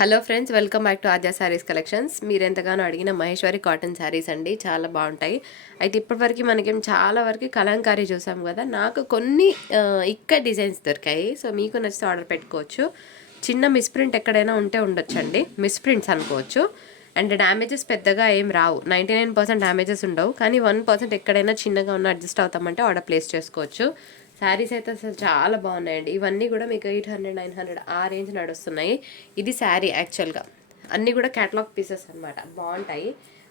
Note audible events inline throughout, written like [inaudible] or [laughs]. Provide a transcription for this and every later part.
Hello friends welcome back to Aadya Sarees collections. మీరు ఎంతగానో అడిగిన మహేశ్వరి కాటన్ శారీస్ అండి. చాలా బాగుంటాయి. అయితే ఇప్పటివరకు మనకేం చాలా వరకు కలంకారీ చూసాం కదా. నాకు కొన్ని ఇక్క డిజైన్స్ దొరికాయి. సో మీకు నచ్చితే ఆర్డర్ పెట్టుకోవచ్చు. చిన్న మిస్ప్రింట్ ఎక్కడైనా ఉంటే ఉండొచ్చండి. మిస్ప్రింట్స్ అనుకోవచ్చు. అండ్ డ్యామేజెస్ పెద్దగా ఏం రావు. నైంటీ నైన్ పర్సెంట్ డ్యామేజెస్ ఉండవు. కానీ వన్ పర్సెంట్ ఎక్కడైనా చిన్నగా ఉన్న అడ్జస్ట్ అవుతామంటే ఆర్డర్ ప్లేస్ చేసుకోవచ్చు. శారీస్ అయితే అసలు చాలా బాగున్నాయండి. ఇవన్నీ కూడా మీకు ఎయిట్ హండ్రెడ్ నైన్ హండ్రెడ్ ఆ రేంజ్ నడుస్తున్నాయి. ఇది శారీ యాక్చువల్గా అన్నీ కూడా క్యాటలాగ్ పీసెస్ అన్నమాట. బాగుంటాయి.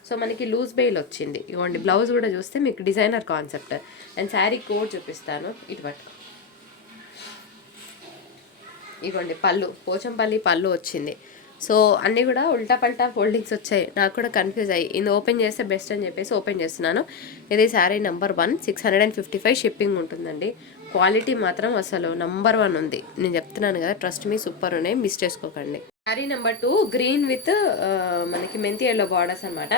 సో మనకి లూజ్ బెయిల్ వచ్చింది. ఇవ్వండి బ్లౌజ్ కూడా చూస్తే మీకు designer concept and sari code చూపిస్తాను. ఇటు పట్టు. ఇవ్వండి పళ్ళు. పోచంపల్లి పళ్ళు వచ్చింది. సో అన్నీ కూడా ఉల్టా పల్టా ఫోల్డింగ్స్ వచ్చాయి. నాకు కూడా కన్ఫ్యూజ్ అయ్యి. ఇది ఓపెన్ చేస్తే బెస్ట్ అని చెప్పేసి ఓపెన్ చేస్తున్నాను. ఇది sari number one six hundred and fifty five shipping ఉంటుందండి. క్వాలిటీ మాత్రం అసలు నంబర్ వన్ ఉంది. నేను చెప్తున్నాను కదా ట్రస్ట్ మీ సూపర్ ఉన్నాయి. మిస్ చేసుకోకండి. Sari number two green with మనకి మెంతి ఎల్లో బార్డర్స్ అనమాట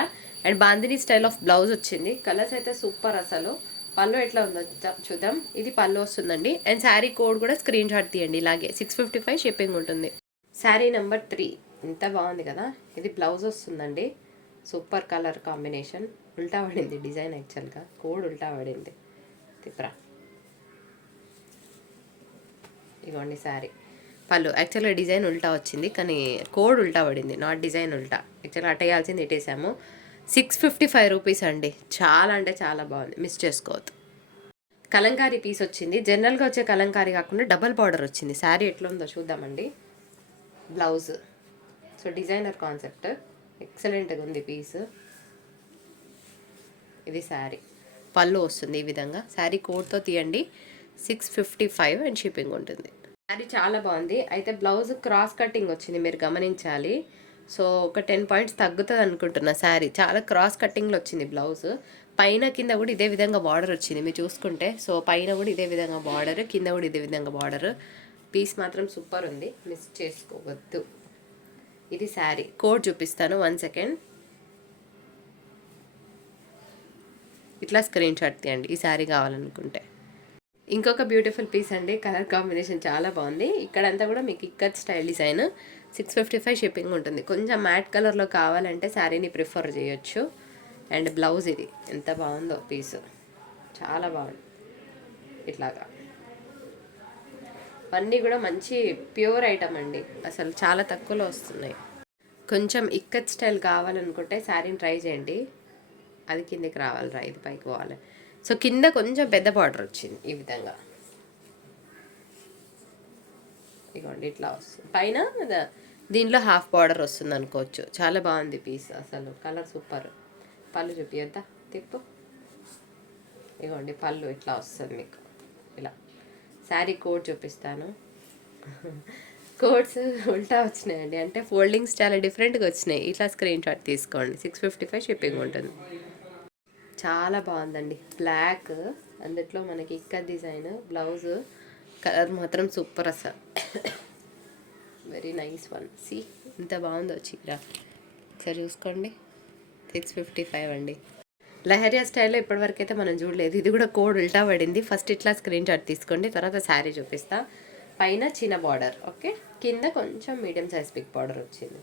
and bandhani style of blouse వచ్చింది. కలర్స్ అయితే సూపర్ అసలు. పళ్ళు ఎట్లా ఉందో చూద్దాం. ఇది పళ్ళు వస్తుందండి. అండ్ శారీ కోడ్ కూడా స్క్రీన్ షాట్ తీయండి ఇలాగే. సిక్స్ ఫిఫ్టీ ఫైవ్ షిప్పింగ్ ఉంటుంది. శారీ నెంబర్ త్రీ ఎంత బాగుంది కదా. ఇది బ్లౌజ్ వస్తుందండి. సూపర్ కలర్ కాంబినేషన్ ఉల్టా పడింది డిజైన్ యాక్చువల్గా కోడ్ ఉల్టా పడింది. తిప్రా ఇదిగోండి శారీ. పళ్ళు యాక్చువల్గా డిజైన్ ఉల్టా వచ్చింది కానీ కోడ్ ఉల్టా పడింది నాట్ డిజైన్ ఉల్టా. యాక్చువల్గా అట్టేయాల్సింది ఇటేసాము. సిక్స్ ఫిఫ్టీ ఫైవ్ రూపీస్ అండి. చాలా అంటే చాలా బాగుంది. మిస్ చేసుకోవద్దు. కలంకారీ పీస్ వచ్చింది. జనరల్గా వచ్చే కలంకారీ కాకుండా డబల్ బార్డర్ వచ్చింది. శారీ ఎట్లుందో చూద్దామండి. బ్లౌజ్ సో డిజైనర్ కాన్సెప్ట్ ఎక్సలెంట్గా ఉంది పీస్ ఇది శారీ. పళ్ళు వస్తుంది ఈ విధంగా. శారీ కోడ్తో తీయండి. Six fifty five and shipping ఉంటుంది. శారీ చాలా బాగుంది. అయితే బ్లౌజ్ క్రాస్ కటింగ్ వచ్చింది మీరు గమనించాలి. సో ఒక టెన్ పాయింట్స్ తగ్గుతుంది అనుకుంటున్నా శారీ. చాలా క్రాస్ కటింగ్లో వచ్చింది బ్లౌజ్. పైన కింద కూడా ఇదే విధంగా బార్డర్ వచ్చింది. మీరు చూసుకుంటే సో పైన కూడా ఇదే విధంగా బార్డర్ కింద కూడా ఇదే విధంగా బార్డర్. పీస్ మాత్రం సూపర్ ఉంది. మిస్ చేసుకోవద్దు. ఇది శారీ. కోడ్ చూపిస్తాను. One second. ఇట్లా స్క్రీన్ షాట్ తీయండి. ఈ శారీ కావాలనుకుంటే. ఇంకొక బ్యూటిఫుల్ పీస్ అండి. కలర్ కాంబినేషన్ చాలా బాగుంది. ఇక్కడంతా కూడా మీకు ikat style design six fifty five shipping ఉంటుంది. కొంచెం మ్యాట్ కలర్లో కావాలంటే శారీని ప్రిఫర్ చేయొచ్చు. అండ్ బ్లౌజ్ ఇది. ఎంత బాగుందో పీసు చాలా బాగుంది. ఇట్లాగా. అన్నీ కూడా మంచి ప్యూర్ ఐటమ్ అండి. అసలు చాలా తక్కువలో వస్తున్నాయి. కొంచెం ఇక్కత్ స్టైల్ కావాలనుకుంటే శారీని ట్రై చేయండి. అది కిందకి రావాలి రా ఇది పైకి పోవాలి. సో కింద కొంచెం పెద్ద బార్డర్ వచ్చింది ఈ విధంగా. ఇగోండి ఇట్లా వస్తుంది. పైన దీనిలో హాఫ్ బార్డర్ వస్తుంది అనుకోవచ్చు. చాలా బాగుంది పీస్ అసలు. కలర్ సూపర్ పళ్ళు చూపియద్దా తిప్పు. ఇగోండి పళ్ళు ఇట్లా వస్తుంది మీకు. ఇలా. శారీ కోడ్ చూపిస్తాను. కోడ్స్ ఉల్టా వచ్చినాయండి. అంటే ఫోల్డింగ్స్ చాలా డిఫరెంట్గా వచ్చినాయి. ఇట్లా స్క్రీన్ షాట్ తీసుకోండి. సిక్స్ ఫిఫ్టీ ఫైవ్ షిప్పింగ్ ఉంటుంది. చాలా బాగుందండి. బ్లాక్ అందుట్లో మనకి ఇక్క డిజైన్ బ్లౌజ్ కలర్ మాత్రం సూపర్ అసలు. వెరీ నైస్ వన్ సి ఎంత బాగుందో చీర ఒకసారి చూసుకోండి. సిక్స్ ఫిఫ్టీ ఫైవ్ అండి. లహరియా స్టైల్లో ఇప్పటివరకు అయితే మనం చూడలేదు. ఇది కూడా కోడ్ ఉల్టా పడింది. ఫస్ట్ ఇట్లా స్క్రీన్ షాట్ తీసుకోండి. తర్వాత శారీ చూపిస్తా. పైన చిన్న బార్డర్ ఓకే కింద కొంచెం మీడియం సైజ్ బిగ్ బార్డర్ వచ్చింది.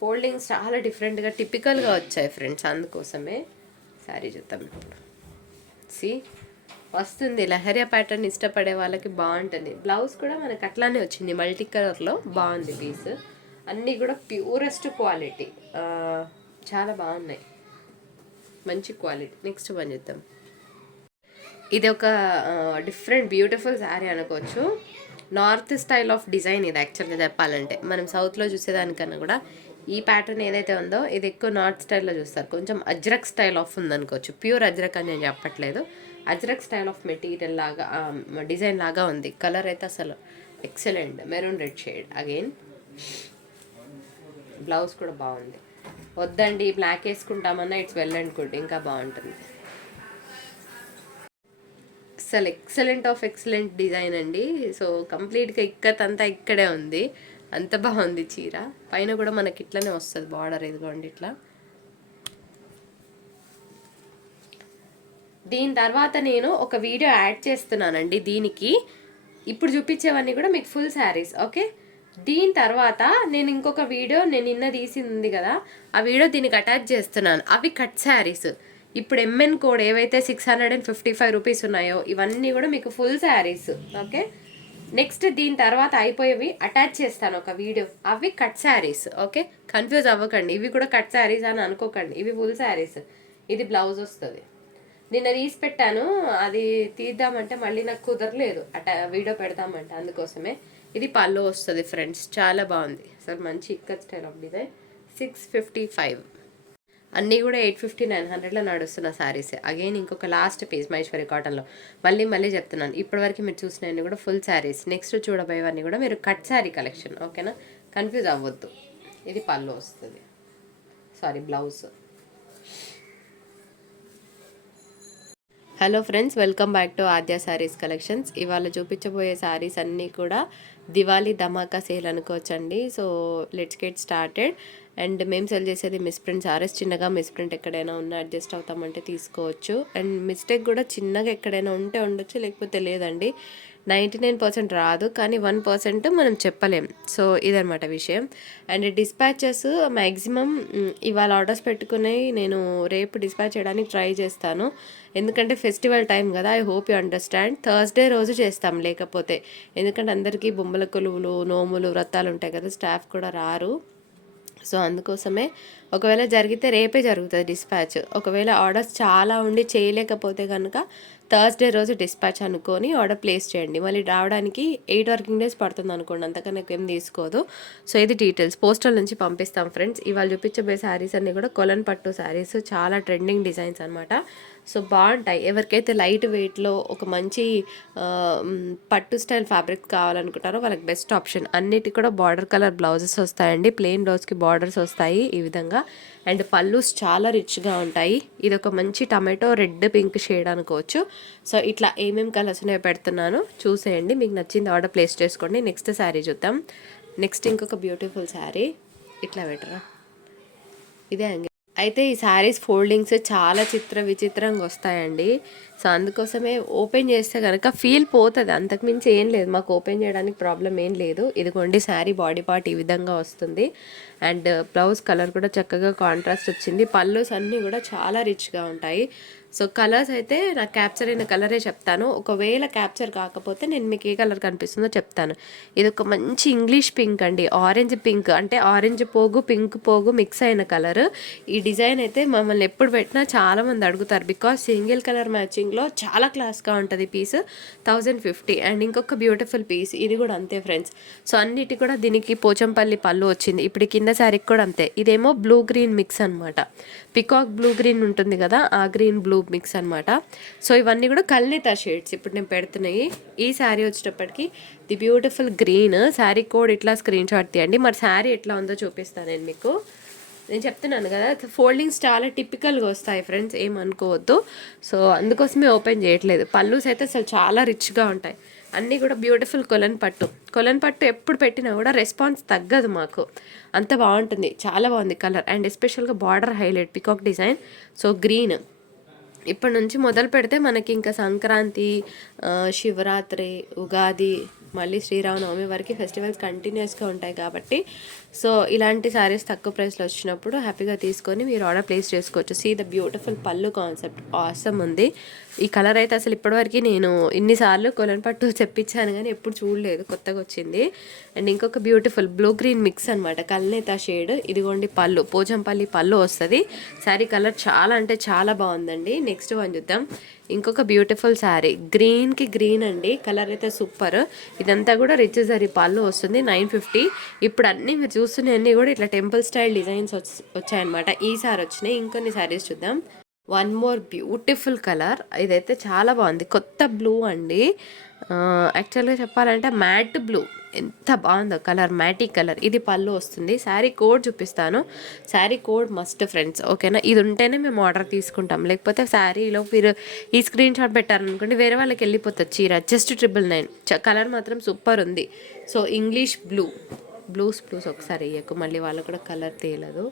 ఫోల్డింగ్స్ చాలా డిఫరెంట్గా టిపికల్గా వచ్చాయి ఫ్రెండ్స్ అందుకోసమే. శారీ చూద్దాం ఇప్పుడు సి వస్తుంది లహరియా ప్యాటర్న్ ఇష్టపడే వాళ్ళకి బాగుంటుంది. బ్లౌజ్ కూడా మనకు అట్లానే వచ్చింది. మల్టీ కలర్లో బాగుంది పీస్. అన్నీ కూడా ప్యూరెస్ట్ క్వాలిటీ. చాలా బాగున్నాయి. మంచి క్వాలిటీ. నెక్స్ట్ వన్ చూద్దాం ఇది ఒక డిఫరెంట్ బ్యూటిఫుల్ శారీ అనుకోవచ్చు. నార్త్ స్టైల్ ఆఫ్ డిజైన్ ఇది యాక్చువల్గా చెప్పాలంటే. మనం సౌత్లో చూసేదానికన్నా కూడా ఈ ప్యాటర్న్ ఏదైతే ఉందో ఇది ఎక్కువ నార్త్ స్టైల్లో చూస్తారు. కొంచెం అజ్రక్ స్టైల్ ఆఫ్ ఉందనుకోవచ్చు. ప్యూర్ అజ్రక్ అని నేను చెప్పట్లేదు. అజ్రక్ స్టైల్ ఆఫ్ మెటీరియల్ లాగా డిజైన్ లాగా ఉంది. కలర్ అయితే అసలు excellent maroon red shade again blouse కూడా బాగుంది. వద్దండి బ్లాక్ వేసుకుంటామన్నా ఇట్స్ వెల్ అండ్ గుడ్ ఇంకా బాగుంటుంది. అసలు ఎక్సలెంట్ ఆఫ్ ఎక్సలెంట్ డిజైన్ అండి. సో కంప్లీట్గా ఇక్కత్ అంతా ఇక్కడే ఉంది. అంత బాగుంది చీర. పైన కూడా మనకి ఇట్లనే వస్తుంది బార్డర్ ఇదిగోండి ఇట్లా. దీని తర్వాత నేను ఒక వీడియో యాడ్ చేస్తున్నానండి దీనికి. ఇప్పుడు చూపించేవన్నీ కూడా మీకు ఫుల్ శారీస్ ఓకే? దీని తర్వాత నేను ఇంకొక వీడియో నేను నిన్న తీసింది కదా ఆ వీడియో దీనికి అటాచ్ చేస్తున్నాను. అవి కట్ శారీస్. ఇప్పుడు ఎంఎన్ కోడ్ ఏవైతే six hundred and fifty five rupees ఉన్నాయో ఇవన్నీ కూడా మీకు ఫుల్ శారీస్ ఓకే? నెక్స్ట్ దీని తర్వాత అయిపోయేవి అటాచ్ చేస్తాను ఒక వీడియో అవి కట్ శారీస్ ఓకే కన్ఫ్యూజ్ అవ్వకండి. ఇవి కూడా కట్ శారీస్ అని అనుకోకండి. ఇవి ఫుల్ శారీస్ ఇది బ్లౌజ్ వస్తుంది. నిన్న తీసి పెట్టాను. అది తీద్దామంటే మళ్ళీ నాకు కుదరలేదు. అట వీడియో పెడతామంటే అందుకోసమే. ఇది పళ్ళు వస్తుంది ఫ్రెండ్స్ చాలా బాగుంది. అసలు మంచి ఇక్కత్ స్టైల్ ఆఫ్ ఇదే సిక్స్ ఫిఫ్టీ ఫైవ్ అన్నీ కూడా ఎయిట్ ఫిఫ్టీ నైన్ హండ్రెడ్లో నడుస్తున్న శారీస్ అగైన్ ఇంకొక లాస్ట్ పీస్ మహేశ్వరి కాటన్లో మళ్ళీ మళ్ళీ చెప్తున్నాను. ఇప్పటివరకు మీరు చూసినవన్నీ కూడా ఫుల్ శారీస్ నెక్స్ట్ చూడబోయేవన్నీ కూడా మీరు కట్ శారీ కలెక్షన్ ఓకేనా కన్ఫ్యూజ్ అవ్వద్దు. ఇది పళ్ళు వస్తుంది. Sorry blouse hello friends welcome back to Aadya saris collections ఇవాళ చూపించబోయే శారీస్ అన్నీ కూడా Diwali Dhamaka sale అనుకోవచ్చండి. So let's get started and మేము సెల్ చేసేది మిస్ ప్రింట్స్ ఆర్ఎస్ చిన్నగా మిస్ ప్రింట్ ఎక్కడైనా ఉన్నా అడ్జస్ట్ అవుతామంటే తీసుకోవచ్చు. అండ్ మిస్టేక్ కూడా చిన్నగా ఎక్కడైనా ఉంటే ఉండొచ్చు లేకపోతే లేదండి. నైంటీ నైన్ పర్సెంట్ రాదు కానీ వన్ పర్సెంట్ మనం చెప్పలేం. సో ఇదనమాట విషయం. అండ్ డిస్పాచెస్ మ్యాక్సిమం ఇవాళ ఆర్డర్స్ పెట్టుకుని నేను రేపు డిస్పాచ్ చేయడానికి ట్రై చేస్తాను. ఎందుకంటే ఫెస్టివల్ టైం కదా I hope you understand. Thursday రోజు చేస్తాం లేకపోతే. ఎందుకంటే అందరికీ బొమ్మల కొలువులు నోములు వ్రతాలు ఉంటాయి కదా స్టాఫ్ కూడా రారు. సో అందుకోసమే ఒకవేళ జరిగితే రేపే జరుగుతుంది డిస్పాచ్ ఒకవేళ ఆర్డర్స్ చాలా ఉండి చేయలేకపోతే కనుక థర్స్డే రోజు డిస్పాచ్ అనుకొని ఆర్డర్ ప్లేస్ చేయండి. మళ్ళీ రావడానికి ఎయిట్ వర్కింగ్ డేస్ పడుతుంది అనుకోండి. అంతకన్నా ఏం తీసుకోదు. సో ఇది డీటెయిల్స్ పోస్టల్ నుంచి పంపిస్తాం ఫ్రెండ్స్ ఇవాళ చూపించబోయే శారీస్ అన్నీ కూడా కొలన్ పట్టు శారీస్ చాలా ట్రెండింగ్ డిజైన్స్ అనమాట సో బాగుంటాయి. ఎవరికైతే లైట్ వెయిట్లో ఒక మంచి పట్టు స్టైల్ ఫ్యాబ్రిక్ కావాలనుకుంటారో వాళ్ళకి బెస్ట్ ఆప్షన్ అన్నిటికి కూడా బార్డర్ కలర్ బ్లౌజెస్ వస్తాయండి. ప్లెయిన్ బ్లౌజ్కి బార్డర్స్ వస్తాయి ఈ విధంగా. అండ్ పళ్ళుస్ చాలా రిచ్గా ఉంటాయి. ఇది ఒక మంచి టమాటో రెడ్ పింక్ షేడ్ అనుకోవచ్చు. సో ఇట్లా ఏమేమి కలర్స్ ఉన్నాయో పెడుతున్నాను. చూసేయండి. మీకు నచ్చింది ఆర్డర్ ప్లేస్ చేసుకోండి. నెక్స్ట్ శారీ చూద్దాం. నెక్స్ట్ ఇంకొక బ్యూటిఫుల్ శారీ ఇట్లా పెట్టరా? ఇదే అండి అయితే ఈ శారీస్ ఫోల్డింగ్స్ చాలా చిత్ర విచిత్రంగా వస్తాయండి. సో అందుకోసమే ఓపెన్ చేస్తే కనుక ఫీల్ పోతుంది. అంతకుమించి ఏం లేదు. మాకు ఓపెన్ చేయడానికి ప్రాబ్లం ఏం లేదు. ఇదిగోండి శారీ బాడీ పార్ట్ ఈ విధంగా వస్తుంది. అండ్ బ్లౌజ్ కలర్ కూడా చక్కగా కాంట్రాస్ట్ వచ్చింది. పళ్ళుస్ అన్నీ కూడా చాలా రిచ్గా ఉంటాయి. సో కలర్స్ అయితే నాకు క్యాప్చర్ అయిన కలరే చెప్తాను. ఒకవేళ క్యాప్చర్ కాకపోతే నేను మీకు ఏ కలర్ కనిపిస్తుందో చెప్తాను. ఇది ఒక మంచి ఇంగ్లీష్ పింక్ అండి. ఆరెంజ్ పింక్ అంటే ఆరెంజ్ పోగు పింక్ పోగు మిక్స్ అయిన కలర్ ఈ డిజైన్ అయితే మమ్మల్ని ఎప్పుడు పెట్టినా చాలా మంది అడుగుతారు బికాస్ సింగిల్ కలర్ మ్యాచింగ్లో చాలా క్లాస్గా ఉంటుంది పీస్ థౌజండ్ ఫిఫ్టీ అండ్ ఇంకొక బ్యూటిఫుల్ పీస్ ఇది కూడా అంతే ఫ్రెండ్స్ సో అన్నిటి కూడా దీనికి పోచంపల్లి పళ్ళు వచ్చింది. ఇప్పుడు కింద శారీకి కూడా అంతే. ఇదేమో బ్లూ గ్రీన్ మిక్స్ అనమాట పికాక్ బ్లూ గ్రీన్ ఉంటుంది కదా ఆ గ్రీన్ బ్లూ మిక్స్ అనమాట సో ఇవన్నీ కూడా కల్నేత షేడ్స్ ఇప్పుడు నేను పెడుతున్నాయి. ఈ శారీ వచ్చేటప్పటికి the beautiful green sari code ఇట్లా స్క్రీన్ షాట్ తీయండి. మరి శారీ ఎట్లా ఉందో చూపిస్తాను నేను మీకు. నేను చెప్తున్నాను కదా ఫోల్డింగ్స్ చాలా టిపికల్గా వస్తాయి ఫ్రెండ్స్ ఏమనుకోవద్దు సో అందుకోసమే ఓపెన్ చేయట్లేదు. పళ్ళుస్ అయితే అసలు చాలా రిచ్గా ఉంటాయి. అన్నీ కూడా బ్యూటిఫుల్ కొలన్ పట్టు. కొలన్ పట్టు ఎప్పుడు పెట్టినా కూడా రెస్పాన్స్ తగ్గదు మాకు. అంత బాగుంటుంది. చాలా బాగుంది కలర్ అండ్ ఎస్పెషల్గా border highlight peacock design so green ఇప్పటి నుంచి మొదలు పెడితే మనకి ఇంకా సంక్రాంతి శివరాత్రి ఉగాది మళ్ళీ శ్రీరామనవమి వరకు ఫెస్టివల్స్ కంటిన్యూస్గా ఉంటాయి కాబట్టి సో ఇలాంటి శారీస్ తక్కువ ప్రైస్లో వచ్చినప్పుడు హ్యాపీగా తీసుకొని మీరు ఆర్డర్ ప్లేస్ చేసుకోవచ్చు. See the beautiful pallu concept awesome ఉంది. ఈ కలర్ అయితే అసలు ఇప్పటివరకు నేను ఇన్నిసార్లు కొలన్ పట్టు చెప్పించాను [laughs] కానీ ఎప్పుడు చూడలేదు. కొత్తగా వచ్చింది. అండ్ ఇంకొక బ్యూటిఫుల్ బ్లూ గ్రీన్ మిక్స్ అనమాట కల్నేత షేడ్ ఇదిగోండి పళ్ళు. పోచంపల్లి పళ్ళు వస్తుంది. శారీ కలర్ చాలా అంటే చాలా బాగుందండి. నెక్స్ట్ వన్ చూద్దాం. ఇంకొక బ్యూటిఫుల్ శారీ గ్రీన్కి గ్రీన్ అండి. కలర్ అయితే సూపర్ ఇదంతా కూడా రిచ్ జరీ పళ్ళు వస్తుంది. Nine fifty. ఇప్పుడు అన్నీ మీరు చూస్తున్నవన్నీ కూడా ఇట్లా టెంపుల్ స్టైల్ డిజైన్స్ వచ్చాయన్నమాట. ఈ వచ్చినాయి ఇంకొన్ని శారీస్ చూద్దాం. వన్ మోర్ బ్యూటిఫుల్ కలర్ ఇదైతే చాలా బాగుంది. కొత్త బ్లూ అండి. యాక్చువల్గా చెప్పాలంటే మ్యాట్ బ్లూ ఎంత బాగుందో కలర్ మ్యాటిక్ కలర్ ఇది పళ్ళు వస్తుంది. శారీ కోడ్ చూపిస్తాను. శారీ కోడ్ మస్ట్ ఫ్రెండ్స్ ఓకేనా ఇది ఉంటేనే మేము ఆర్డర్ తీసుకుంటాం. లేకపోతే శారీలో మీరు ఈ స్క్రీన్ షాట్ పెట్టారనుకోండి వేరే వాళ్ళకి వెళ్ళిపోతుంది చీర. జస్ట్ ట్రిపుల్ నైన్ కలర్ మాత్రం సూపర్ ఉంది. So English blue blues blues ఒకసారి వేయకు మళ్ళీ వాళ్ళు కూడా కలర్ తేలదు.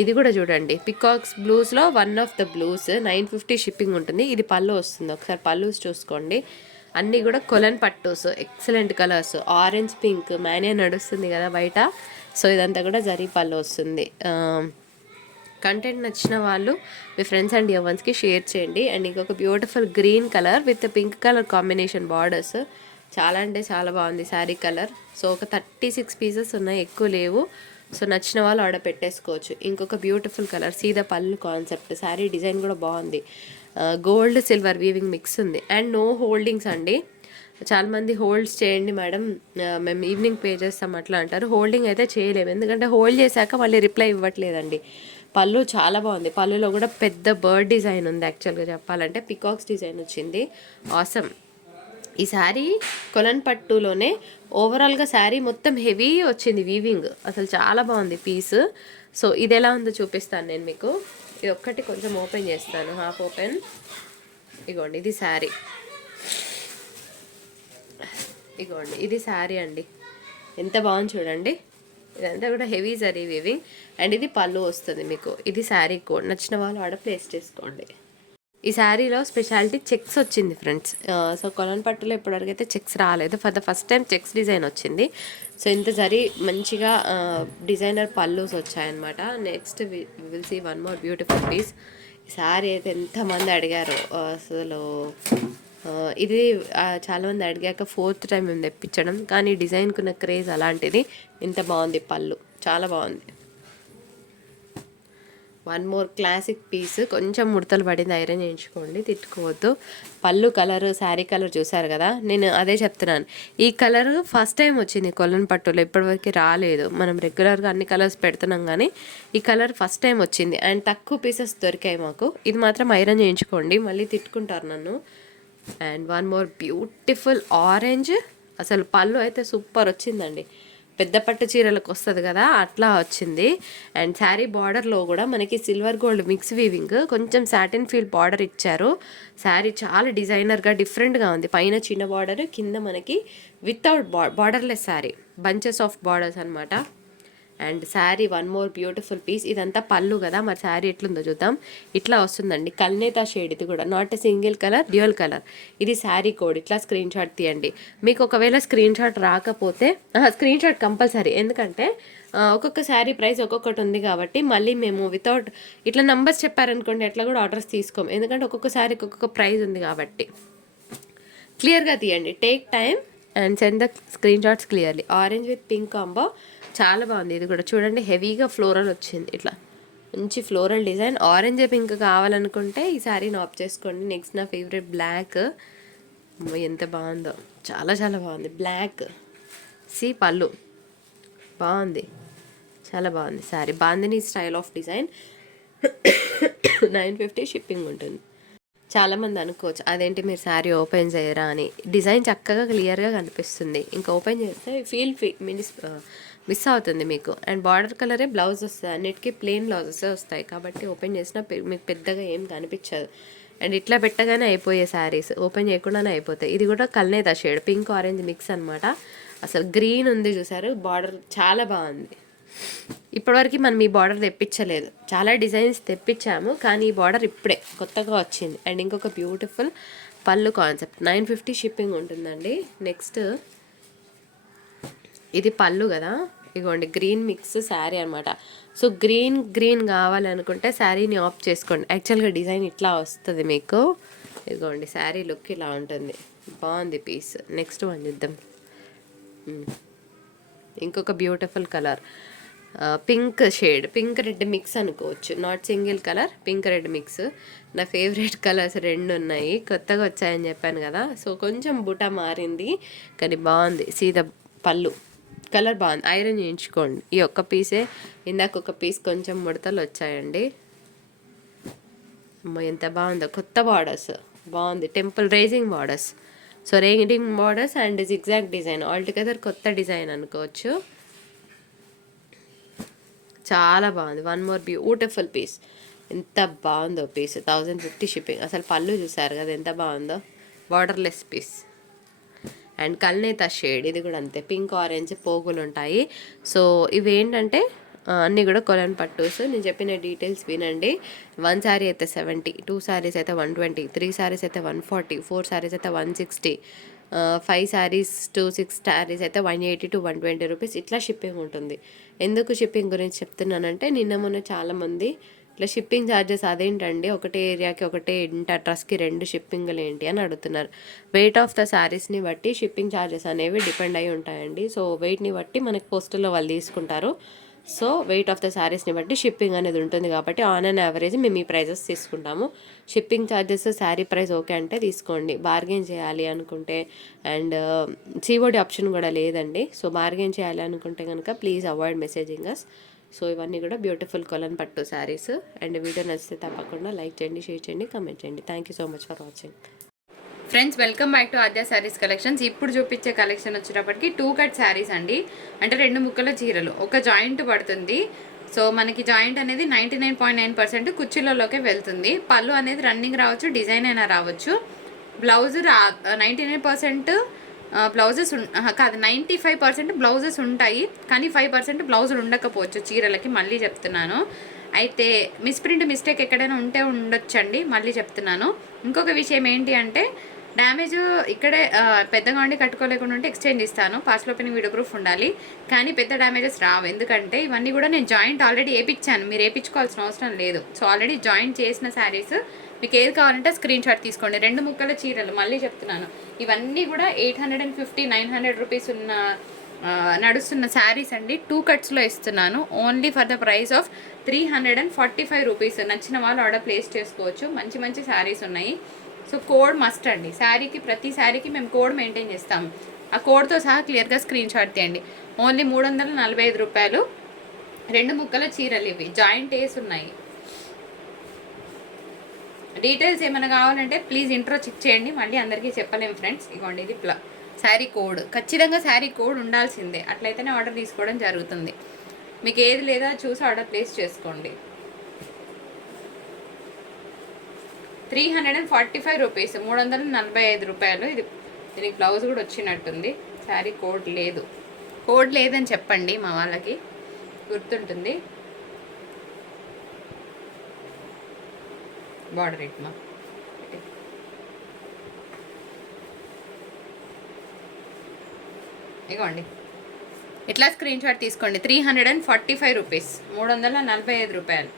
ఇది కూడా చూడండి peacocks బ్లూస్లో one of the blues nine fifty shipping ఉంటుంది. ఇది పళ్ళు వస్తుంది. ఒకసారి పళ్ళూస్ చూసుకోండి. అన్నీ కూడా కొలన్ పట్టూస్ excellent colours orange pink mania నడుస్తుంది కదా బయట. సో ఇదంతా కూడా జరీ పళ్ళు వస్తుంది. కంటెంట్ నచ్చిన వాళ్ళు మీ ఫ్రెండ్స్ అండ్ యవన్స్కి షేర్ చేయండి. అండ్ ఇంకొక beautiful green colour with pink colour combination borders చాలా అంటే చాలా బాగుంది శారీ కలర్. సో ఒక థర్టీ సిక్స్ పీసెస్ ఉన్నాయి ఎక్కువ లేవు. సో నచ్చిన వాళ్ళు ఆర్డర్ పెట్టేసుకోవచ్చు. ఇంకొక బ్యూటిఫుల్ కలర్ సీదా పళ్ళు కాన్సెప్ట్. శారీ డిజైన్ కూడా బాగుంది. గోల్డ్ సిల్వర్ వీవింగ్ మిక్స్ ఉంది. అండ్ నో హోల్డింగ్స్ అండి. చాలామంది హోల్డ్స్ చేయండి మేడం. మేము ఈవినింగ్ పే చేస్తాం అట్లా అంటారు. హోల్డింగ్ అయితే చేయలేము. ఎందుకంటే హోల్డ్ చేశాక మళ్ళీ రిప్లై ఇవ్వట్లేదండి. పళ్ళు చాలా బాగుంది. పళ్ళులో కూడా పెద్ద బర్డ్ డిజైన్ ఉంది యాక్చువల్గా చెప్పాలంటే. పికాక్స్ డిజైన్ వచ్చింది. ఆసమ్. ఈ శారీ కొలన్ పట్టులోనే ఓవరాల్గా శారీ మొత్తం హెవీ వచ్చింది వీవింగ్ అసలు చాలా బాగుంది పీస్ సో ఇది ఎలా ఉందో చూపిస్తాను నేను మీకు. ఇది ఒక్కటి కొంచెం ఓపెన్ చేస్తాను. హాఫ్ ఓపెన్ ఇగోండి ఇది శారీ. ఇగోండి ఇది శారీ అండి. ఎంత బాగుంది చూడండి. ఇదంతా కూడా హెవీ జరీ వీవింగ్ అండ్ ఇది పళ్ళు వస్తుంది మీకు. ఇది శారీ కోడ్. నచ్చిన వాళ్ళు ఆడ ప్లేస్ చేసుకోండి. ఈ శారీలో స్పెషాలిటీ చెక్స్ వచ్చింది ఫ్రెండ్స్. సో కొలన్ పట్టులో ఇప్పటివరకు అయితే చెక్స్ రాలేదు. For the first time checks design వచ్చింది. సో ఇంత జరీ మంచిగా డిజైనర్ పల్లూస్ వచ్చాయన్నమాట. Next will see one more beautiful piece ఈ శారీ అయితే ఎంతమంది అడిగారు? అసలు ఇది చాలామంది అడిగాక ఫోర్త్ టైం మేము తెప్పించడం. కానీ డిజైన్కున్న క్రేజ్ అలాంటిది. ఇంత బాగుంది పళ్ళు. చాలా బాగుంది. వన్ మోర్ క్లాసిక్ పీస్ కొంచెం ముడతలు పడింది ఐరన్ చేయించుకోండి తిట్టుకోవద్దు. పళ్ళు కలర్ శారీ కలర్ చూసారు కదా? నేను అదే చెప్తున్నాను. ఈ కలర్ ఫస్ట్ టైం వచ్చింది కొల్లన్ పట్టులో ఇప్పటివరకు రాలేదు. మనం రెగ్యులర్గా అన్ని కలర్స్ పెడుతున్నాం కానీ ఈ కలర్ ఫస్ట్ టైం వచ్చింది. అండ్ తక్కువ పీసెస్ దొరికాయి మాకు. ఇది మాత్రం ఐరన్ చేయించుకోండి మళ్ళీ తిట్టుకుంటారు నన్ను. And one more beautiful orange అసలు పళ్ళు అయితే సూపర్ వచ్చిందండి. పెద్ద పట్టు చీరలకు వస్తుంది కదా అట్లా వచ్చింది. అండ్ శారీ బార్డర్లో కూడా మనకి సిల్వర్ గోల్డ్ మిక్స్ వీవింగ్ కొంచెం సాటిన్ ఫీల్ బార్డర్ ఇచ్చారు. శారీ చాలా డిజైనర్గా డిఫరెంట్గా ఉంది. పైన చిన్న బార్డర్ కింద మనకి without borderless sari bunches of borders అనమాట and sari one more beautiful piece. ఇదంతా పళ్ళు కదా మరి శారీ ఎట్లుందో చూద్దాం. ఇట్లా వస్తుందండి. కల్నేత షేడ్ ఇది కూడా. Not a single colour dual colour ఇది శారీ కోడ్. ఇట్లా స్క్రీన్ షాట్ తీయండి. మీకు ఒకవేళ స్క్రీన్ షాట్ రాకపోతే స్క్రీన్ షాట్ కంపల్సరీ ఎందుకంటే ఒక్కొక్క శారీ ప్రైస్ ఒక్కొక్కటి ఉంది కాబట్టి మళ్ళీ మేము వితౌట్ ఇట్లా నంబర్స్ చెప్పారనుకోండి ఎట్లా కూడా ఆర్డర్స్ తీసుకోం ఎందుకంటే ఒక్కొక్క శారీకి ఒక్కొక్క ప్రైస్ ఉంది కాబట్టి. క్లియర్గా తీయండి. Take time and send the screen shots clearly orange with pink combo చాలా బాగుంది. ఇది కూడా చూడండి హెవీగా ఫ్లోరల్ వచ్చింది. ఇట్లా మంచి ఫ్లోరల్ డిజైన్. ఆరెంజ్ పింక్ కావాలనుకుంటే ఈ శారీని ఆప్ చేసుకోండి. నెక్స్ట్ నా ఫేవరెట్ బ్లాక్. ఎంత బాగుందో. చాలా చాలా బాగుంది. బ్లాక్. సి పళ్ళు. బాగుంది. చాలా బాగుంది sari bandhani style of design. Nine fifty shipping ఉంటుంది. చాలామంది అనుకోవచ్చు అదేంటి మీరు శారీ ఓపెన్ చేయరా? అని. డిజైన్ చక్కగా క్లియర్గా కనిపిస్తుంది. ఇంకా ఓపెన్ చేస్తే ఫీల్ ఫీ మినిస్ మిస్ అవుతుంది మీకు. అండ్ బార్డర్ కలరే బ్లౌజ్ వస్తుంది. అన్నిటికీ ప్లెయిన్ బ్లౌజెసే వస్తాయి. కాబట్టి ఓపెన్ చేసినా మీకు పెద్దగా ఏం కనిపించదు. అండ్ ఇట్లా పెట్టగానే అయిపోయే శారీస్. ఓపెన్ చేయకుండానే అయిపోతాయి. ఇది కూడా కల్నేత షేడ్. పింక్ ఆరెంజ్ మిక్స్ అన్నమాట. అసలు గ్రీన్ ఉంది చూసారు. బార్డర్ చాలా బాగుంది. ఇప్పటివరకు మనం ఈ బార్డర్ తెప్పించలేదు. చాలా డిజైన్స్ తెప్పించాము. కానీ ఈ బార్డర్ ఇప్పుడే కొత్తగా వచ్చింది. అండ్ ఇంకొక beautiful pallu concept. Nine fifty shipping ఉంటుందండి. నెక్స్ట్ ఇది పళ్ళు కదా? ఇగోండి గ్రీన్ మిక్స్ శారీ అనమాట సో గ్రీన్ గ్రీన్ కావాలనుకుంటే శారీని ఆఫ్ చేసుకోండి. యాక్చువల్గా డిజైన్ ఇట్లా వస్తుంది మీకు. ఇదిగోండి శారీ లుక్ ఇలా ఉంటుంది. బాగుంది పీస్ నెక్స్ట్ వన్ చూద్దాం. ఇంకొక beautiful colour pink shade pink red mix అనుకోవచ్చు. Not single colour pink red mix నా ఫేవరెట్ కలర్స్ రెండు ఉన్నాయి. కొత్తగా వచ్చాయని చెప్పాను కదా. సో కొంచెం బుట మారింది. కానీ బాగుంది. సీద పళ్ళు. కలర్ బాగుంది. ఐరన్ చేయించుకోండి. ఈ ఒక్క పీసే ఇందాక ఒక పీస్ కొంచెం ముడతలు వచ్చాయండి. అమ్మో ఎంత బాగుందో. కొత్త బార్డర్స్ బాగుంది. Temple raising borders so raising borders and zigzag design all together కొత్త డిజైన్ అనుకోవచ్చు. చాలా బాగుంది. వన్ మోర్ బ్యూటిఫుల్ పీస్ ఎంత బాగుందో పీస్ థౌజండ్ ఫిఫ్టీ షిప్పింగ్ అసలు పళ్ళు చూసారు కదా ఎంత బాగుందో. Borderless piece and kalnetha shade ఇది కూడా అంతే. పింక్ ఆరెంజ్ పోగులు ఉంటాయి. సో ఇవి ఏంటంటే అన్నీ కూడా కొలన్ పట్టూస్ నేను చెప్పిన డీటెయిల్స్ వినండి. వన్ శారీ అయితే సెవెంటీ టూ శారీస్ అయితే వన్ ట్వంటీ త్రీ శారీస్ అయితే వన్ ఫార్టీ ఫోర్ శారీస్ అయితే one sixty five saris two six saris అయితే one eighty two one twenty rupees. ఇట్లా షిప్పింగ్ ఉంటుంది. ఎందుకు షిప్పింగ్ గురించి చెప్తున్నానంటే నిన్న మొన్న చాలామంది ఇట్లా షిప్పింగ్ ఛార్జెస్ అదేంటండి? ఒకటే ఏరియాకి ఒకటే ఇంట అడ్రస్కి రెండు షిప్పింగ్లు ఏంటి అని అడుగుతున్నారు. వెయిట్ ఆఫ్ ద శారీస్ని బట్టి షిప్పింగ్ ఛార్జెస్ అనేవి డిపెండ్ అయి ఉంటాయండి. సో వెయిట్ని బట్టి మనకి పోస్టుల్లో వాళ్ళు తీసుకుంటారు. సో వెయిట్ ఆఫ్ ద శారీస్ని బట్టి షిప్పింగ్ అనేది ఉంటుంది కాబట్టి ఆన్ అండ్ యావరేజ్ మేము ఈ ప్రైజెస్ తీసుకుంటాము. Shipping charges sari price okay అంటే తీసుకోండి. బార్గెన్ చేయాలి అనుకుంటే అండ్ సీఓడి ఆప్షన్ కూడా లేదండి. సో బార్గెన్ చేయాలి అనుకుంటే కనుక please avoid messaging us so ఇవన్నీ కూడా బ్యూటిఫుల్ కొలన్ పట్టు శారీస్. అండ్ వీడియో నచ్చితే తప్పకుండా లైక్ చేయండి షేర్ చేయండి కమెంట్ చేయండి. Thank you so much for watching friends welcome back to Aadya saris collections ఇప్పుడు చూపించే కలెక్షన్ వచ్చేటప్పటికి టూ కట్ శారీస్ అండి. అంటే రెండు ముక్కల చీరలు. ఒక జాయింట్ పడుతుంది. సో మనకి జాయింట్ అనేది ninety nine point nine percent కుర్చీలలోకే వెళ్తుంది. పళ్ళు అనేది రన్నింగ్ రావచ్చు డిజైన్ అయినా రావచ్చు. బ్లౌజ్ రా నైంటీ నైన్ పర్సెంట్ బ్లౌజెస్ కాదు నైంటీ ఫైవ్ పర్సెంట్ బ్లౌజెస్ ఉంటాయి కానీ ఫైవ్ పర్సెంట్ బ్లౌజులు ఉండకపోవచ్చు చీరలకి మళ్ళీ చెప్తున్నాను. అయితే మిస్ప్రింట్ మిస్టేక్ ఎక్కడైనా ఉంటే ఉండొచ్చండి మళ్ళీ చెప్తున్నాను. ఇంకొక విషయం ఏంటి అంటే డ్యామేజ్ ఇక్కడే పెద్దగా ఉండి కట్టుకోలేకుండా ఉంటే ఎక్స్చేంజ్ ఇస్తాను పాస్ట్ ఓపెనింగ్ వీడియో ప్రూఫ్ ఉండాలి. కానీ పెద్ద డ్యామేజెస్ రావు. ఎందుకంటే ఇవన్నీ కూడా నేను జాయింట్ ఆల్రెడీ వేయించాను మీరు వేయించుకోవాల్సిన అవసరం లేదు. సో ఆల్రెడీ జాయింట్ చేసిన శారీస్ మీకు ఏది కావాలంటే స్క్రీన్ షాట్ తీసుకోండి. రెండు ముక్కల చీరలు మళ్ళీ చెప్తున్నాను. ఇవన్నీ కూడా eight hundred and fifty nine hundred rupees ఉన్న నడుస్తున్న శారీస్ అండి. టూ కట్స్లో ఇస్తున్నాను. Only for the price of three hundred and forty five rupees నచ్చిన వాళ్ళు ఆర్డర్ ప్లేస్ చేసుకోవచ్చు. మంచి మంచి శారీస్ ఉన్నాయి. సో కోడ్ మస్ట్ అండి. శారీకి ప్రతి శారీకి మేము కోడ్ మెయింటైన్ చేస్తాము. ఆ కోడ్తో సహా క్లియర్గా స్క్రీన్ షాట్ తీయండి. ఓన్లీ మూడు వందల నలభై ఐదు రూపాయలు. రెండు ముక్కల చీరలు ఇవి. జాయింట్ వేసి ఉన్నాయి. డీటెయిల్స్ ఏమైనా కావాలంటే ప్లీజ్ ఇంట్రో చెక్ చేయండి. మళ్ళీ అందరికీ చెప్పలేము ఫ్రెండ్స్ ఇగోండి ఇది ప్లా శారీ కోడ్ ఖచ్చితంగా శారీ కోడ్ ఉండాల్సిందే. అట్లయితేనే ఆర్డర్ తీసుకోవడం జరుగుతుంది. మీకు ఏది లేదా చూసి ఆర్డర్ ప్లేస్ చేసుకోండి. Three hundred and forty five rupees మూడు వందల నలభై ఐదు రూపాయలు. ఇది దీనికి బ్లౌజ్ కూడా వచ్చినట్టుంది. శారీ కోడ్ లేదు. కోడ్ లేదని చెప్పండి మా వాళ్ళకి. గుర్తుంటుంది. బార్డర్ ఇట్ మా. ఇగోండి. ఇట్లా స్క్రీన్ షాట్ తీసుకోండి. Three hundred and forty five rupees మూడు వందల నలభై ఐదు రూపాయలు.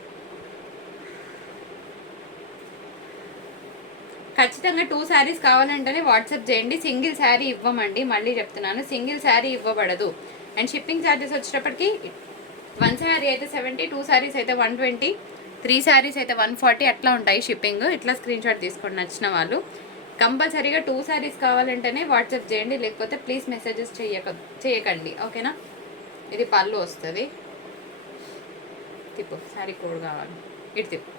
ఖచ్చితంగా టూ శారీస్ కావాలంటేనే వాట్సాప్ చేయండి. సింగిల్ శారీ ఇవ్వమండి. మళ్ళీ చెప్తున్నాను. సింగిల్ శారీ ఇవ్వబడదు. అండ్ షిప్పింగ్ ఛార్జెస్ వచ్చేటప్పటికి వన్ శారీ అయితే సెవెంటీ టూ శారీస్ అయితే వన్ ట్వంటీ త్రీ శారీస్ అయితే వన్ ఫార్టీ అట్లా ఉంటాయి షిప్పింగ్. ఇట్లా స్క్రీన్ షాట్ తీసుకోండి నచ్చిన వాళ్ళు. కంపల్సరీగా టూ శారీస్ కావాలంటేనే వాట్సాప్ చేయండి లేకపోతే ప్లీజ్ మెసేజెస్ చేయక చేయకండి ఓకేనా? ఇది పళ్ళు వస్తుంది. తిప్పు శారీ కోడ్ కావాలి. ఇటు తిప్పు.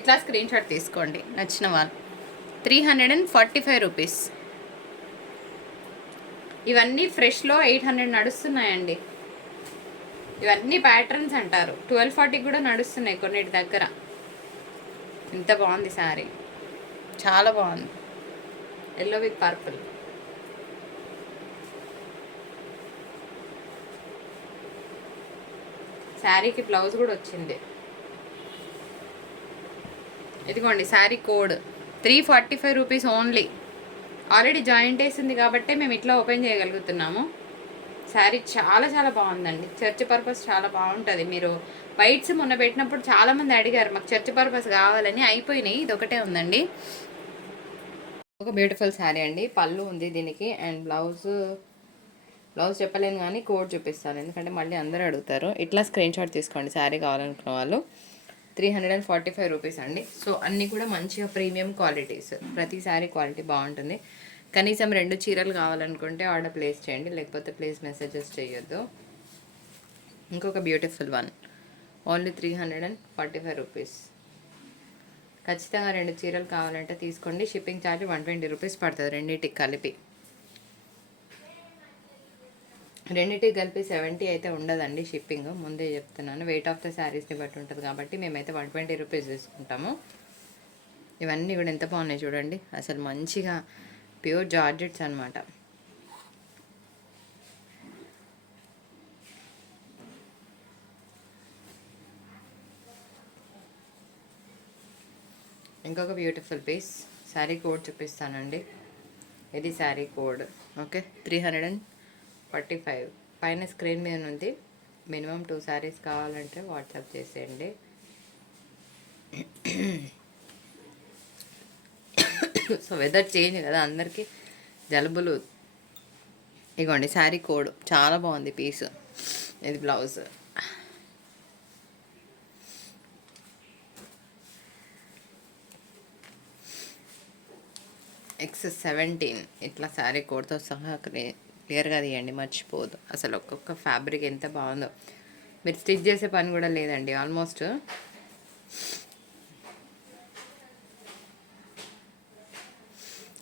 ఇట్లా స్క్రీన్ షాట్ తీసుకోండి నచ్చిన వాళ్ళు. Three hundred and forty five rupees. ఇవన్నీ ఫ్రెష్లో ఎయిట్ హండ్రెడ్ నడుస్తున్నాయండి. ఇవన్నీ ప్యాటర్న్స్ అంటారు. ట్వెల్వ్ ఫార్టీకి కూడా నడుస్తున్నాయి కొన్నిటి దగ్గర. ఎంత బాగుంది సారీ చాలా బాగుంది. ఎల్లో విత్ పర్పుల్ శారీకి బ్లౌజ్ కూడా వచ్చింది. ఇదిగోండి sari code three forty five rupees only already joint వేసింది కాబట్టి మేము ఇట్లా ఓపెన్ చేయగలుగుతున్నాము. శారీ చాలా చాలా బాగుందండి. చర్చ్ పర్పస్ చాలా బాగుంటుంది. మీరు వైట్స్ మొన్న పెట్టినప్పుడు చాలామంది అడిగారు మాకు చర్చ్ పర్పస్ కావాలని. అయిపోయినాయి. ఇది ఒకటే ఉందండి. ఒక బ్యూటిఫుల్ శారీ అండి. పళ్ళు ఉంది దీనికి. అండ్ బ్లౌజ్ బ్లౌజ్ చెప్పలేను కానీ కోడ్ చూపిస్తాను. ఎందుకంటే మళ్ళీ అందరూ అడుగుతారు. ఇట్లా స్క్రీన్ షాట్ తీసుకోండి. శారీ కావాలనుకున్న వాళ్ళు. Three hundred and forty five rupees అండి. సో అన్నీ కూడా మంచిగా ప్రీమియం క్వాలిటీస్. ప్రతి శారీ క్వాలిటీ బాగుంటుంది. కనీసం రెండు చీరలు కావాలనుకుంటే ఆర్డర్ ప్లేస్ చేయండి లేకపోతే ప్లీజ్ మెసేజెస్ చేయొద్దు. ఇంకొక beautiful one. Only three hundred and forty five rupees. ఖచ్చితంగా రెండు చీరలు కావాలంటే తీసుకోండి. Shipping charge one twenty rupees పడుతుంది రెండింటికి కలిపి. రెండింటికి కలిపి సెవెంటీ అయితే ఉండదండి షిప్పింగ్. ముందే చెప్తున్నాను. వెయిట్ ఆఫ్ ద శారీస్ని బట్టి ఉంటుంది కాబట్టి మేమైతే వన్ ట్వంటీ రూపీస్ తీసుకుంటాము. ఇవన్నీ కూడా ఎంత బాగున్నాయి చూడండి. అసలు మంచిగా ప్యూర్ జార్జెట్స్ అనమాట ఇంకొక బ్యూటిఫుల్ పీస్ శారీ కోడ్ చూపిస్తానండి. ఇది sari code okay three hundred and forty five పైన స్క్రీన్ మీద ఉంది మినిమం టూ శారీస్ కావాలంటే వాట్సాప్ చేసేయండి. సో వెదర్ చేంజ్ కదా అందరికీ జలుబులు. ఇగోండి శారీ కోడ్. చాలా బాగుంది పీస్ ఇది బ్లౌజ్ ఎక్స్ సెవెంటీన్ ఇట్లా శారీ కోడ్తో సహా క్లియర్గా తీయండి మర్చిపోదు అసలు ఒక్కొక్క ఫ్యాబ్రిక్ ఎంత బాగుందో. మీరు స్టిచ్ చేసే పని కూడా లేదండి ఆల్మోస్ట్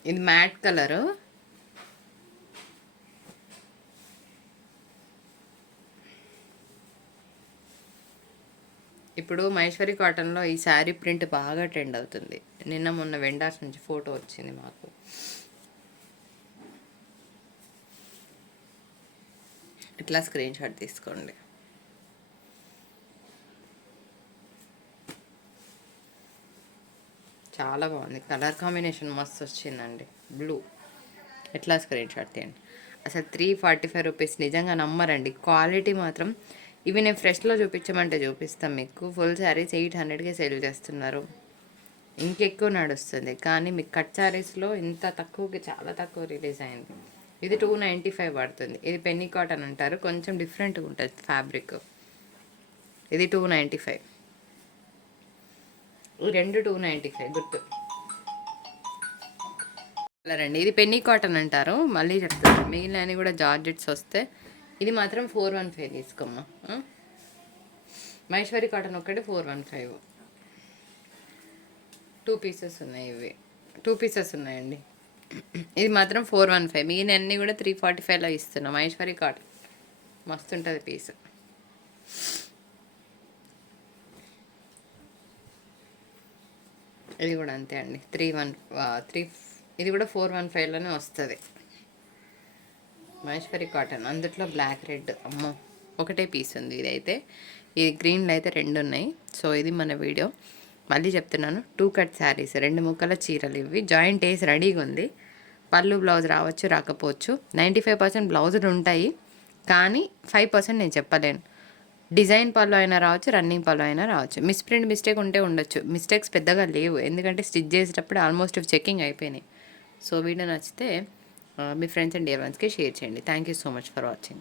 ఇది మ్యాట్ కలరు. ఇప్పుడు మహేశ్వరి కాటన్లో ఈ శారీ ప్రింట్ బాగా ట్రెండ్ అవుతుంది. నిన్న మొన్న వెండాస్ నుంచి ఫోటో వచ్చింది మాకు. ఇట్లా స్క్రీన్ షాట్ తీసుకోండి. చాలా బాగుంది. కలర్ కాంబినేషన్ మస్తు వచ్చిందండి. బ్లూ ఎట్లా స్క్రీన్ షాట్ తీయండి. అసలు త్రీ ఫార్టీ ఫైవ్ రూపీస్ నిజంగా నమ్మరండి. క్వాలిటీ మాత్రం ఇవి నేను ఫ్రెష్లో చూపించమంటే చూపిస్తాం మీకు. ఫుల్ శారీస్ ఎయిట్ హండ్రెడ్కే సేల్ చేస్తున్నారు. ఇంకెక్కువ నడుస్తుంది. కానీ మీకు కట్ శారీస్లో ఇంత తక్కువకి చాలా తక్కువ రిలీజ్ అయింది. ఇది టూ నైంటీ ఫైవ్ పడుతుంది. ఇది పెన్నీ కాటన్ అంటారు. కొంచెం డిఫరెంట్గా ఉంటుంది ఫ్యాబ్రిక్ ఇది టూ నైంటీ ఫైవ్ రెండు టూ నైంటీ ఫైవ్ గుర్తు. కలర్ అండి ఇది పెన్నీ కాటన్ అంటారు. మళ్ళీ చెప్తాను. మిగిలిన కూడా జార్జెట్స్ వస్తే ఇది మాత్రం ఫోర్ వన్ ఫైవ్ తీసుకోమ్మా. మహేశ్వరి కాటన్ ఒక్కటి four one five. Two pieces ఉన్నాయి ఇవి. టూ పీసెస్ ఉన్నాయండి. ఇది మాత్రం ఫోర్ వన్ ఫైవ్. మిగిలిన అన్నీ కూడా త్రీ ఫార్టీ ఫైవ్లో ఇస్తున్నాం. మహేశ్వరి కాటన్. మస్తు ఉంటుంది పీస్. ఇది కూడా అంతే అండి. త్రీ వన్ త్రీ ఇది కూడా ఫోర్ వన్ ఫైవ్లోనే వస్తుంది. మహేశ్వరి కాటన్. అందుట్లో బ్లాక్ రెడ్ అమ్మో ఒకటే పీస్ ఉంది ఇదైతే. ఇది గ్రీన్లో అయితే రెండు ఉన్నాయి. సో ఇది మన వీడియో. మళ్ళీ చెప్తున్నాను టూ కట్ శారీస్ రెండు ముక్కల చీరలు ఇవి. జాయింట్ వేసి రెడీగా ఉంది. పళ్ళు బ్లౌజ్ రావచ్చు రాకపోవచ్చు. నైంటీ ఫైవ్ పర్సెంట్ బ్లౌజులు ఉంటాయి. కానీ ఫైవ్ పర్సెంట్ నేను చెప్పలేను. డిజైన్ పళ్ళు అయినా రావచ్చు రన్నింగ్ పళ్ళు అయినా రావచ్చు. మిస్ప్రింట్ మిస్టేక్ ఉంటే ఉండొచ్చు. మిస్టేక్స్ పెద్దగా లేవు. ఎందుకంటే స్టిచ్ చేసేటప్పుడు ఆల్మోస్ట్ చెకింగ్ అయిపోయినాయి. సో వీడియో నచ్చితే మీ ఫ్రెండ్స్ అండ్ డియర్ వన్స్కి షేర్ చేయండి. Thank you so much for watching.